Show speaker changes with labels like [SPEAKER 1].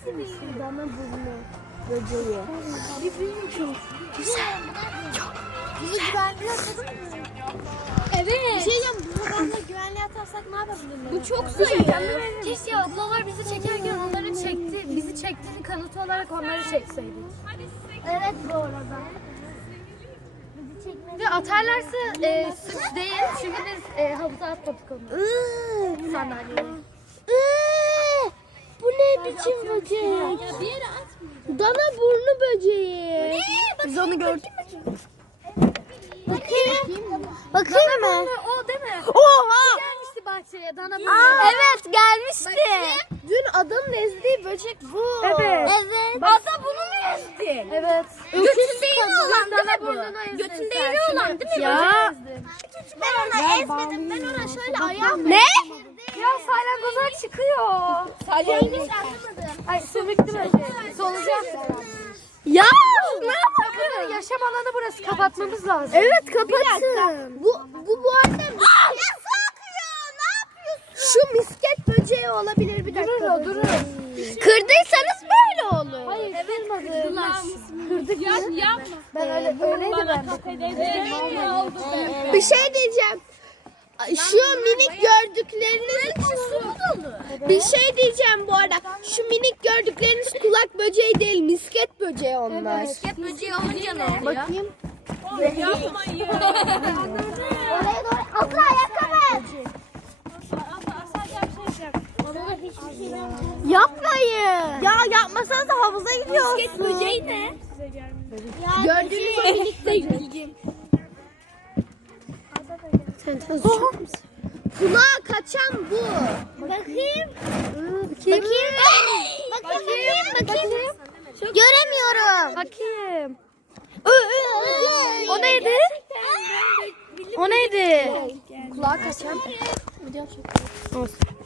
[SPEAKER 1] Dana burnu böceği. Bir büyük çok güzel. Çok güzel. Güvenli atalım mı? Evet. Bir şey diyeceğim. Bu adamla güvenliğe atarsak ne yapabilirler? Bu çok zayıf.
[SPEAKER 2] Keşke ablalar bizi çekerken onları çekti. Bizi çektiğini kanıtı olarak onları çekseydik.
[SPEAKER 1] Evet bu arada.
[SPEAKER 2] Ve atarlarsa suç değil. Çünkü biz havuza atladık onu. Sandalyeye.
[SPEAKER 1] Bu ne biçim böcek? Dana burnu böceği.
[SPEAKER 2] Biz onu gördük.
[SPEAKER 1] Bakayım mı?
[SPEAKER 2] O değil mi?
[SPEAKER 1] Oha!
[SPEAKER 2] Gelmişti bahçeye. Dana
[SPEAKER 1] Evet gelmişti. Dün adamın ezdiği böcek bu.
[SPEAKER 2] Evet.
[SPEAKER 1] Ada bunu mu ezdi?
[SPEAKER 2] Evet.
[SPEAKER 1] Götünde yeri olan
[SPEAKER 2] Dana
[SPEAKER 1] değil mi
[SPEAKER 2] burnunu
[SPEAKER 1] bu? Götünde yeri olan değil mi?
[SPEAKER 2] Ya.
[SPEAKER 1] Ben ona ezmedim. Ben ona şöyle ayağımla.
[SPEAKER 2] Ne? Ya salyangozlar çıkıyor.
[SPEAKER 1] Salyangoz anlamadım.
[SPEAKER 2] Ay sümüklü böcek. Solucan.
[SPEAKER 1] Ya!
[SPEAKER 2] Bakın yaşam alanı burası. Kapatmamız lazım.
[SPEAKER 1] Evet kapatın. Bu arada nasıl akıyor? Ne yapıyorsun? Şu misket böceği olabilir bir dakika.
[SPEAKER 2] Durur.
[SPEAKER 1] Kırdıysanız böyle olur.
[SPEAKER 2] Hayır kırmadık. Kırdık mı? Ben öyleydi ben de.
[SPEAKER 1] Bir şey diyeceğim. Şu minik gördükleriniz bir şey diyeceğim bu arada. Şu minik gördükleriniz kulak böceği değil, misket böceği onlar.
[SPEAKER 2] Misket böceği olunca ne oluyor?
[SPEAKER 1] Bakayım. Oraya doğru. Azra ayakkabı. Yapmayın. Ya yapmasanız da havuza gidiyorsun. Misket böceği ne? Gördüğünüz o minik böceği. Sen tanışıyor musun? Kulağa kaçan bu. Bakayım. Bakayım. Göremiyorum.
[SPEAKER 2] Bakayım. O neydi? O neydi?
[SPEAKER 1] Kulağa kaçan.